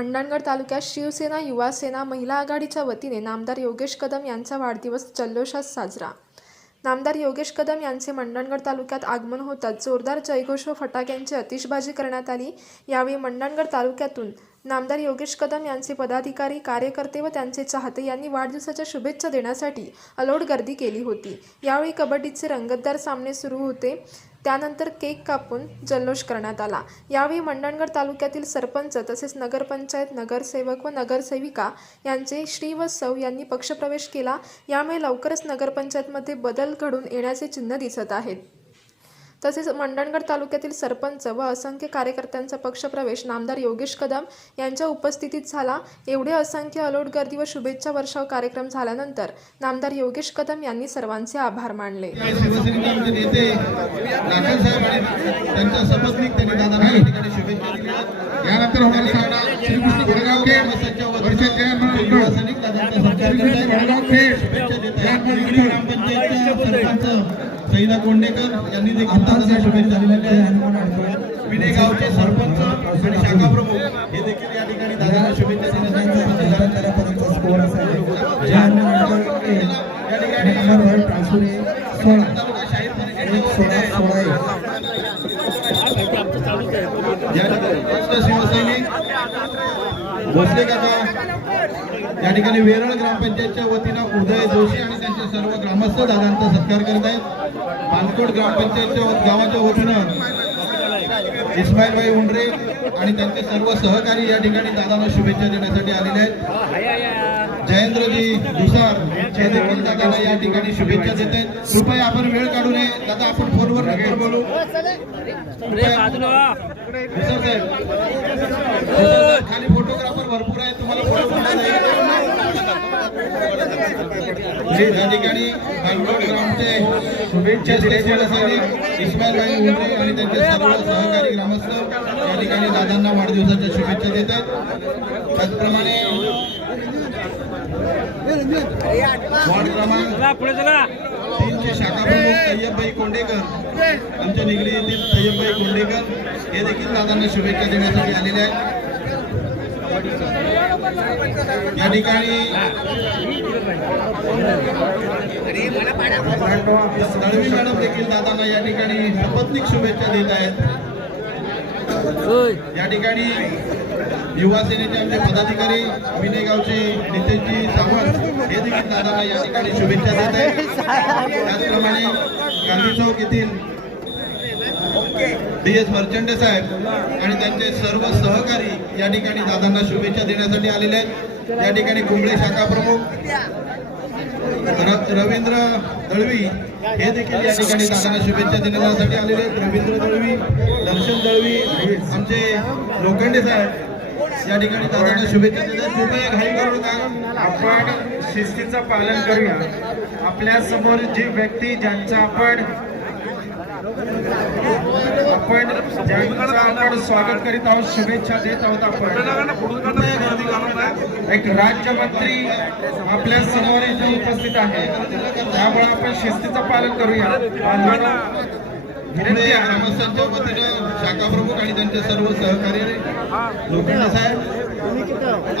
मंडणगड तालुक्यात शिवसेना युवा सेना महिला आघाडीच्या वतीने नामदार योगेश कदम यांचा वाढदिवस जल्लोषात साजरा. नामदार योगेश कदम यांचे मंडणगड तालुक्यात आगमन होताच जोरदार जयघोष व फटाक्यांची आतिषबाजी करण्यात आली. यावेळी मंडणगड तालुक्यातून नामदार योगेश कदम यांचे पदाधिकारी कार्यकर्ते व त्यांचे चाहते यांनी वाढदिवसाच्या शुभेच्छा देण्यासाठी अलोट गर्दी केली होती. यावेळी कबड्डीचे रंगतदार सामने सुरू होते. त्यानंतर केक कापून जल्लोष करण्यात आला. यावेळी मंडणगड तालुक्यातील सरपंच तसेच नगरपंचायत नगरसेवक व नगरसेविका यांचे श्री व सौ यांनी पक्षप्रवेश केला. यामुळे लवकरच नगरपंचायतमध्ये बदल घडून येण्याचे चिन्ह दिसत आहेत. तसेच मंडणगड तालुक्यातील सरपंच व असंख्य कार्यकर्त्यांचा पक्षप्रवेश नामदार योगेश कदम यांच्या उपस्थितीत झाला. एवढे असंख्य अलोट गर्दी व शुभेच्छा वर्षाव कार्यक्रम झाल्यानंतर नामदार योगेश कदम यांनी सर्वांचे आभार मानले. शुभेच्छा सईदा कोंडेकर यांनी देखील विने गावचे सरपंच आणि शाखा प्रमुख हे देखील या ठिकाणी दादांना शुभेच्छा भोसले काका या ठिकाणी वेरळ ग्रामपंचायतच्या वतीनं उदय जोशी आणि त्यांचे सर्व ग्रामस्थ दादांचा सत्कार करत आहेत. पानकोट ग्रामपंचायतच्या गावाच्या वतीनं इस्माईलभाई उंडरे आणि त्यांचे सर्व सहकारी या ठिकाणी दादांना शुभेच्छा देण्यासाठी आलेले आहेत. जयेंद्रजी दुसार हे देखील दादांना या ठिकाणी शुभेच्छा देत आहेत? कृपया आपण वेळ काढू नये. दादा आपण फोनवर नंतर बोलू. साहेब. खाली फोटोग्राफर भरपूर आहेत. तुम्हाला फोटो काढता येईल. या ठिकाणी बांगलोर ग्रामचे शुभेच्छा आणि त्यांचे सर्व सहकारी ग्रामस्थ या ठिकाणी दादांना वाढदिवसाच्या शुभेच्छा देत आहेत त्याचप्रमाणे वार्ड क्रमांक तीनचे शाखा प्रमुख तय्यबभाई कोंडेकर आमच्या निगडी येथील तय्यबभाई कोंडेकर हे देखील दादांना शुभेच्छा देण्यासाठी आलेले आहेत या ठिकाणी दळवी मॅडम देखील दादांना या ठिकाणी सपत्निक शुभेच्छा देत आहेत. या ठिकाणी युवा सेनेचे आमचे पदाधिकारी विनेगावचे नितेशजी सावंत हे देखील दादांना या ठिकाणी शुभेच्छा देत आहेत. त्याचप्रमाणे गांधी चौक येथील डी एस मर्चंडे साहेब आणि त्यांचे सर्व सहकारी या ठिकाणी दादांना शुभेच्छा देण्यासाठी आलेले आहेत. या ठिकाणी कुंबळे शाखा प्रमुख रवींद्र दळवी हे देखील या ठिकाणी दादांना शुभेच्छा देण्यासाठी आलेले आहेत. रवींद्र दळवी दर्शन दळवी आमचे लोखंडे साहेब या ठिकाणी दादांना शुभेच्छा देतात. कृपया घाई करू नका. आपण शिस्तीचं पालन करूया. आपल्यासमोर जी व्यक्ती ज्यांचा आपण आपण ज्यांचं आपण स्वागत करीत आहोत शुभेच्छा देत आहोत आपण. एक राज्यमंत्री आपल्यासमोर इथे उपस्थित आहे. त्यामुळे आपण शिस्तीचं पालन करूया. ग्रामस्थांच्या वतीनं शाखा प्रमुख आणि त्यांचे सर्व सहकारी लोखंडे साहेब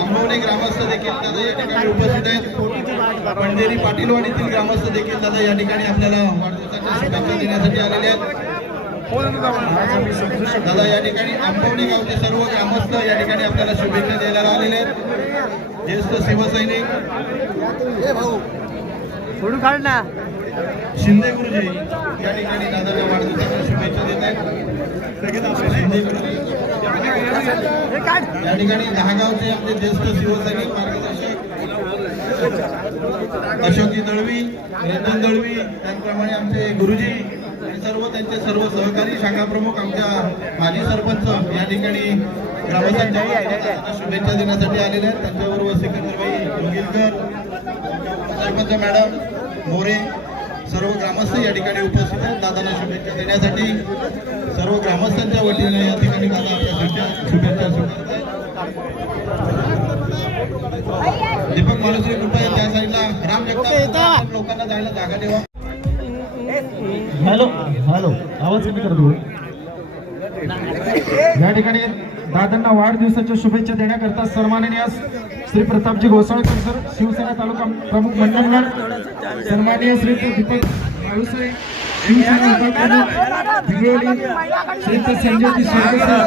आंबवणे ग्रामस्थ देखील दादा या ठिकाणी उपस्थित आहेत. पंढेरी पाटीलवाडीतील ग्रामस्थ देखील दादा या ठिकाणी आपल्याला वाढदिवसाच्या शुभेच्छा देण्यासाठी आलेले आहेत. दादा या ठिकाणी आंबवणे गावचे सर्व ग्रामस्थ या ठिकाणी आपल्याला शुभेच्छा द्यायला आलेले आहेत. ज्येष्ठ शिवसैनिक. शिंदे गुरुजी या ठिकाणी दादाला वाढदिवसाच्या शुभेच्छा देत आहेत. शिंदे गुरुजी या ठिकाणी दहागावचे आमचे ज्येष्ठ शिवसैनिक मार्गदर्शक अशोकजी दळवी नितीन दळवी त्याचप्रमाणे आमचे गुरुजी सर्व त्यांचे सर्व सहकारी शाखा प्रमुख आमच्या माजी सरपंच या ठिकाणी ग्रामस्थांच्या शुभेच्छा देण्यासाठी आलेले आहेत. त्यांच्याबरोबर सिकंदरबाई मुगिलकर सरपंच मॅडम मोरे सर्व ग्रामस्थ या ठिकाणी उपस्थित आहेत. दादांना शुभेच्छा देण्यासाठी सर्व ग्रामस्थांच्या वतीने या ठिकाणी दादा आपल्या शुभेच्छा शुभेच्छा स्वीकारत आहेत. दीपक मालुसरे कृपया त्या साईडला राम जगताप. लोकांना जायला जागा ठेवा. हॅलो हॅलो आवाज कमी करतो या ठिकाणी दादांना वाढदिवसाच्या शुभेच्छा देण्याकरता सन्माननीय श्री प्रतापजी घोसाळकर सर शिवसेना तालुका प्रमुख मंडळगड सन्माननीय श्री दीपक शिवसेना श्री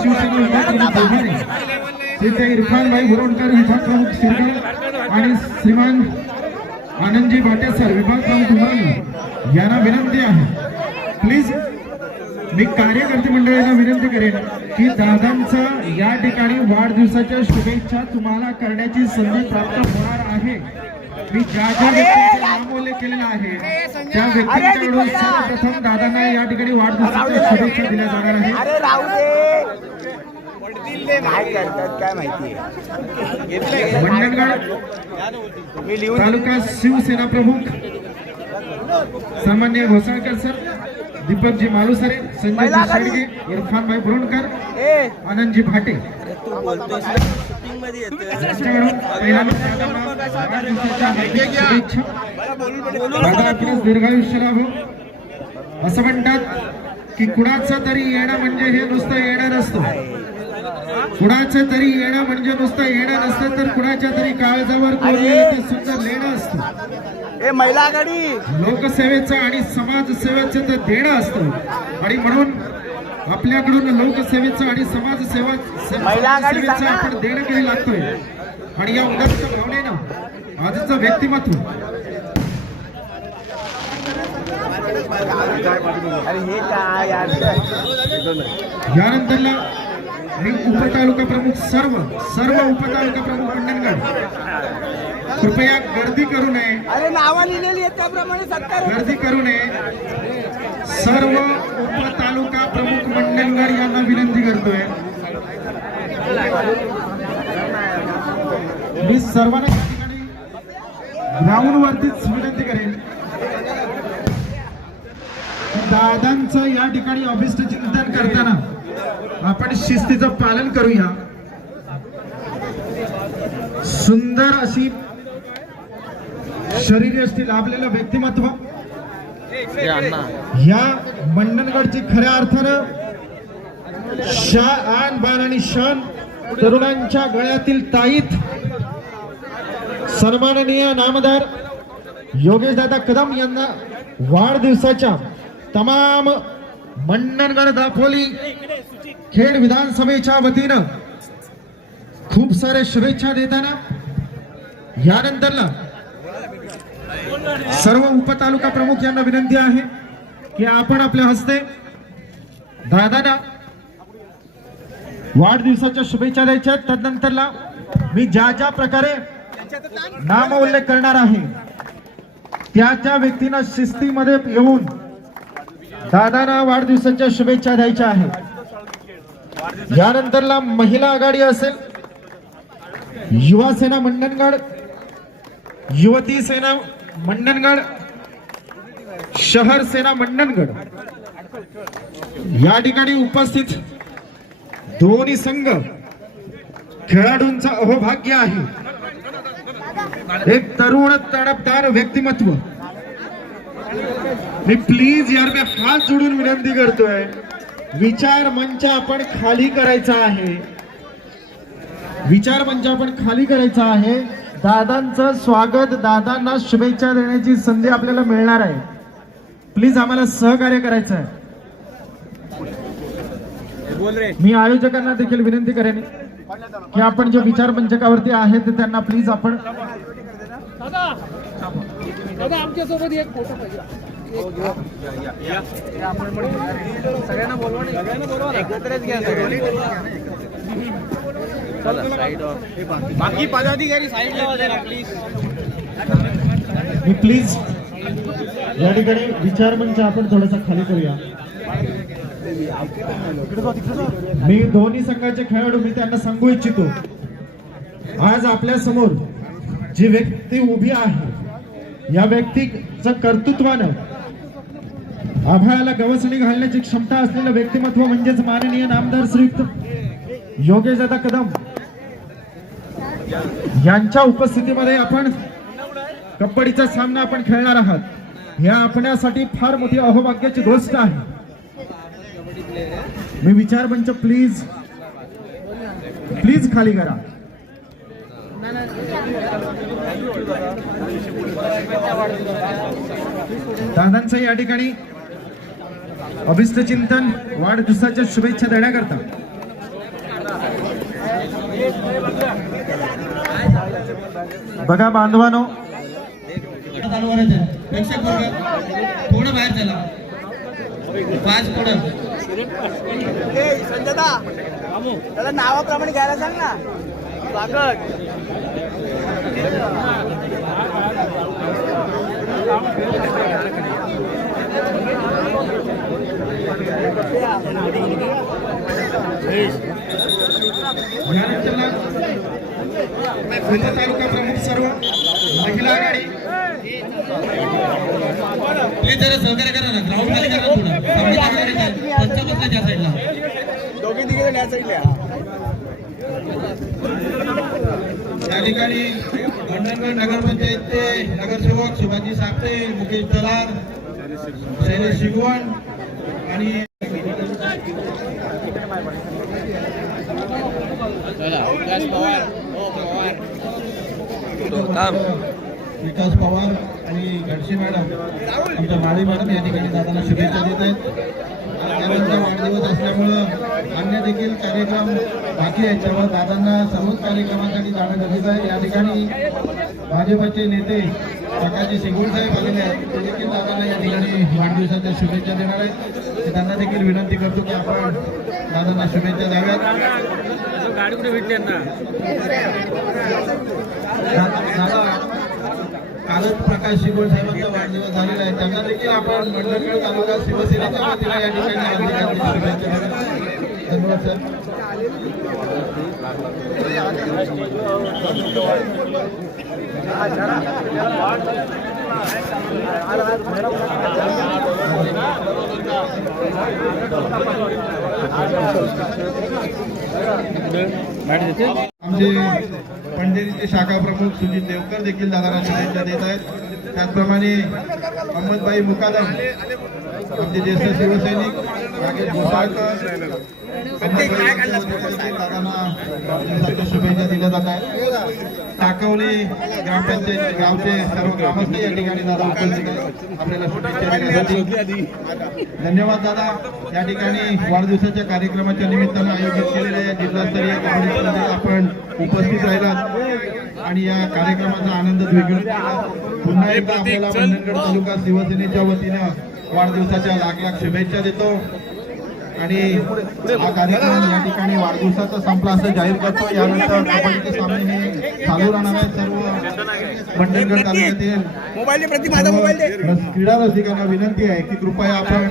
शिवसेना विभाग प्रमुख शिरगाव आणि श्रीमान आनंदजी भाटे सर विभाग प्रमुख यांना विनंती आहे. प्लीज मी कार्यकर्ते मंडळींना विनंती करेन की दादांचा या ठिकाणी वाढदिवसाच्या शुभेच्छा तुम्हाला करण्याची संधी प्राप्त होणार आहे. मी ज्या ज्या व्यक्तींचे नामोल्लेख केलेला आहे त्या व्यक्तींच्याकडून सर्वप्रथम दादांना या ठिकाणी वाढदिवसाच्या शुभेच्छा दिल्या जाणार दे! काय करतात काय माहिती मंडणगड मी लिहून तालुका शिवसेना प्रमुख सामान्य घोसाळकर सर दीपकजी मालुसरे संजयजी शेडगे इरफान भाई बुरोणकर आनंदजी भाटे. दीर्घायुष्य लाभो असं म्हणतात की कुणाचं तरी येणं म्हणजे हे नुसतं येणं नसतं कुणाचं तरी येणं म्हणजे नुसतं येणं नसतं तर कुणाच्या तरी काळजावर सुंदर लेणं असतं. महिला आघाडी! लोकसेवेचं आणि समाजसेवेचं ते देणं असतं. आणि म्हणून आपल्याकडून लोकसेवेचं आणि समाजसेवा महिला आघाडी सेवेचं सांगा. आपण देणं केली लागतोय. आणि या उदात्त भावनेनं आजचं व्यक्तिमत्व. अरे हे काय यानंतरला मी उपतालुका प्रमुख सर्व सर्व उपतालुका प्रमुख मंडणगड. कृपया गर्दी करू नये. अरे नावं लिहिलेली आहेत त्याप्रमाणे सत्कार गर्दी करू नये. सर्व उपतालुका प्रमुख मंडणगड यांना विनंती करतोय. मी सर्वांना या ठिकाणी ग्राउंड वरतीच विनंती करेन. दादांचं या ठिकाणी अभिष्ट चिंतन करताना आपण शिस्तीचं पालन करूया. सुंदर अशी शरीरयष्टी लाभलेलं व्यक्तिमत्व. या मंडणगडची खऱ्या अर्थानं शा आन आणि शान तरुणांच्या गळ्यातील ताईत सन्माननीय नामदार योगेश दादा कदम यांना वाढदिवसाच्या तमाम मंडणगड दाखोली खेड विधानसभेच्या वतीनं खूप सारे शुभेच्छा देताना यानंतरला सर्व उपतालुका प्रमुख यांना विनंती आहे की आपण आपल्या हस्ते दादाना वाढदिवसाच्या शुभेच्छा द्यायच्या आहेत. तदनंतरला मी ज्या ज्या प्रकारे नाम उल्लेख करणार आहे त्या त्या व्यक्तींना शिस्तीमध्ये येऊन दादांना वाढदिवसाच्या शुभेच्छा द्यायच्या आहेत यानंतरला महिला आघाडी असेल युवा सेना मंडणगड युवती सेना मंडणगड शहर सेना मंडणगड. या ठिकाणी उपस्थित दोन्ही संघ खेळाडूंचा अहोभाग्य आहे. एक तरुण तडपदार व्यक्तिमत्व. मी प्लीज यार मी हात जोडून विनंती करतोय. विचार मंच आपण खाली करायचा आहे. विचार मंच आपण खाली करायचा आहे. दादांचं स्वागत दादांना शुभेच्छा देण्याची संधी आपल्याला मिळणार आहे. प्लीज आम्हाला सहकार्य करायचं आहे. मी आयोजकांना देखील विनंती करेन की आपण जे विचार मंचकावरती आहेत त्यांना प्लीज आपण दादा आमच्यासोबत एक फोटो पाहिजे. सगळ्यांना बोलवा एकत्रच बाकी पदाधिकारी साईडला प्लीज प्लीज या ठिकाणी विचार म्हणजे आपण थोडासा खाली करूया. मी दोन्ही संघाचे खेळाडू मी त्यांना सांगू इच्छितो. आज आपल्यासमोर जी व्यक्ती उभी आहे या व्यक्तीचं कर्तृत्वानं आभाळाला गवसणी घालण्याची क्षमता असलेलं व्यक्तिमत्व म्हणजेच माननीय नामदार श्रीयुक्त योगेश दादा कदम. यांच्या उपस्थितीमध्ये आपण कबड्डीचा सामना आपण खेळणार आहात. या आपल्यासाठी फार मोठी अहोभाग्याची गोष्ट आहे. मी विचार मंच प्लीज प्लीज खाली करा. दादांचं या ठिकाणी अभिष्ट चिंतन वाढदिवसाच्या शुभेच्छा देण्याकरता. बघा बांधवानो. प्रेक्षक वर्ग थोडं बाहेर चला. पाच पुढं. संजता त्याला नावाप्रमाणे घ्यायला सांग ना स्वागत त्या तालुका प्रमुख सर्व महिला आघाडी प्लीज जरा सहकार्य करा ना ग्राउंड खाली करा थोडं साईडला तिघे या साईडला ठिकाणी मंडणगड नगरपंचायतचे नगरसेवक शिवाजी साखरे मुकेश दलाल शैलेश शिगवण आणि विकास पवार आणि घडसे मॅडम आमच्या माळी मॅडम या ठिकाणी दादांना शुभेच्छा देत आहेत. दादांचा वाढदिवस असल्यामुळं अन्य देखील कार्यक्रम बाकी आहेत. त्यामुळे दादांना सर्वच कार्यक्रमासाठी जाणं गरजेचं आहे. या ठिकाणी भाजपचे नेते प्रकाशजी सिंगूर साहेब आलेले आहेत. ते देखील दादांना या ठिकाणी वाढदिवसाच्या शुभेच्छा देणार आहेत. त्यांना देखील विनंती करतो की आपण दादांना शुभेच्छा द्याव्यात. दादा कालच प्रकाश शिगोळ साहेबांचा वाढदिवस झालेला आहे. त्यांना देखील आपण मंडळगड तालुका शिवसेनेच्या वतीने या ठिकाणी हार्दिक हार्दिक धन्यवाद सर. आमचे पंढरीचे शाखा प्रमुख सुजित देवकर देखील दादाला शुभेच्छा देत आहेत. त्याचप्रमाणे अहमदबाई मुकादम आमचे ज्येष्ठ शिवसैनिक राकेश भोसाळकर शुभेच्छा दिल्या जात आहेत. टाकवली ग्रामपंचायत गावचे सर्व ग्रामस्थ या ठिकाणी दादा आपल्याला शुभेच्छा देण्यासाठी धन्यवाद दादा. या ठिकाणी वाढदिवसाच्या कार्यक्रमाच्या निमित्तानं आयोजित केलेल्या या जिल्हास्तरीय कबड्डी आपण उपस्थित राहिलात. आणि या कार्यक्रमाचा आनंद द्विगुणित पुन्हा एकदा आपल्याला मंडणगड तालुका शिवसेनेच्या वतीनं वाढदिवसाच्या लाख लाख शुभेच्छा देतो. आणि हा कार्यक्रम या ठिकाणी वाढदिवसाचा संपला असं जाहीर करतो. यानंतर कबड्डीचे सामने हे चालू राहणार आहेत सर्व मंडणगड तालुक्यातील मोबाईल प्रति माझा मोबाईल दे. रस- क्रीडा रसिकांना विनंती आहे की कृपया आपण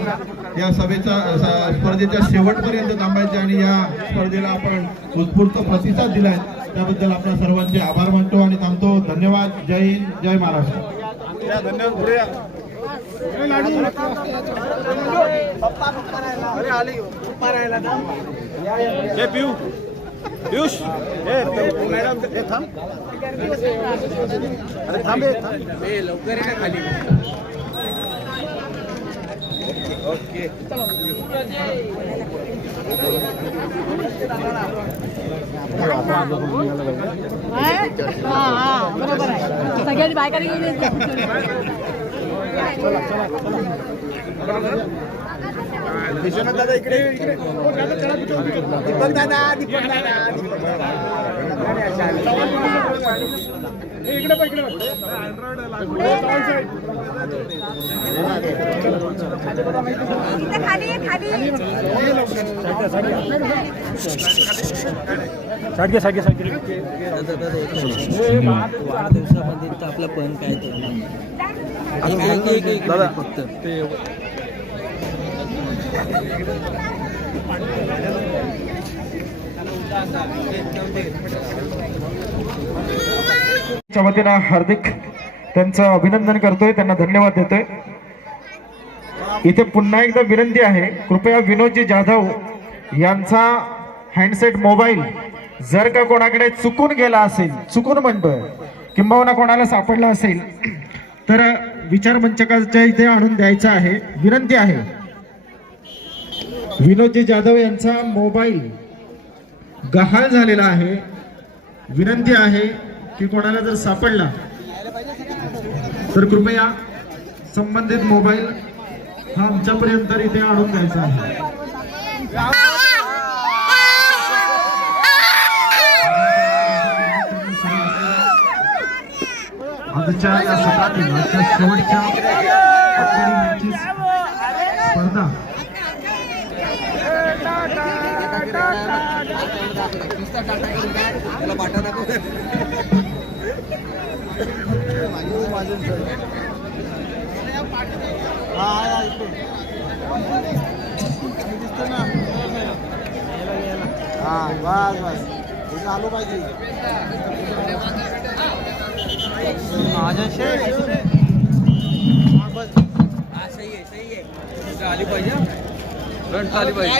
या सभेच्या स- स्पर्धेच्या शेवटपर्यंत थांबायचे आणि या स्पर्धेला आपण उत्स्फूर्त प्रतिसाद दिलाय. त्याबद्दल आपल्या सर्वांचे आभार मानतो आणि थांबतो. धन्यवाद. जय हिंद. जय महाराष्ट्र. पप्पा हे पिऊ पियुष हे मॅडम हे थांब अरे थांब हे थांब हे लवकर ये ना खाली। ओके। हा हा बरोबर आहे सगळ्यांनी यायचं. विश्वनाथ दादा इकडे दीपक दीपक दीपक तर आपला पण काय तर फक्त. च्या वतीनं हार्दिक त्यांचं अभिनंदन करतोय त्यांना धन्यवाद देतोय. इथे पुन्हा एकदा विनंती आहे कृपया विनोदजी जाधव यांचा हँडसेट मोबाईल जर का कोणाकडे चुकून गेला असेल चुकून म्हणतोय किंबहुना कोणाला सापडला असेल तर विचार मंचकाच्या इथे आणून द्यायचा आहे. विनंती आहे. विनोदजी जाधव यांचा मोबाईल गहाळ झालेला आहे. विनंती आहे की कोणाला जर सापडला तर कृपया संबंधित मोबाईल हा आमच्यापर्यंत इथे आणून द्यायचा आहे. आजच्या या सत्रातील आजच्या शेवटच्या स्पर्धा. हा बस बस. हे आली पाहिजे फ्रंट आली पाहिजे.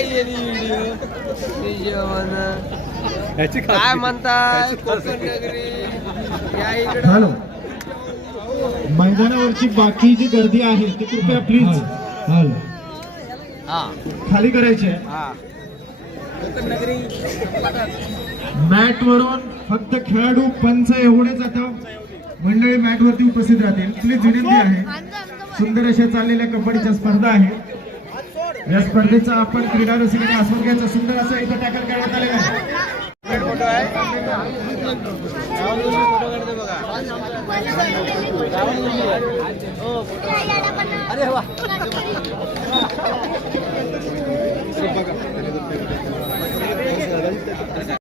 काय म्हणताय? कोकण नगरी या इकडे. हॅलो. मैदानावरची बाकी जी गर्दी आहे ती कृपया प्लीज हा. खाली करायची आहे. हा. मॅट वरून फक्त खेळाडू पंच एवढेच आता. मंडळी मॅट वरती उपस्थित राहतील. प्लीज विनंती आहे. सुंदर अशा चाललेल्या कबड्डीच्या स्पर्धा आहे या स्पर्धेचा आपण क्रीडा रसिकांनी आस्वाद घ्यायचा. सुंदर असा इथं टॅकल करण्यात आलेला आहे. अरे वा.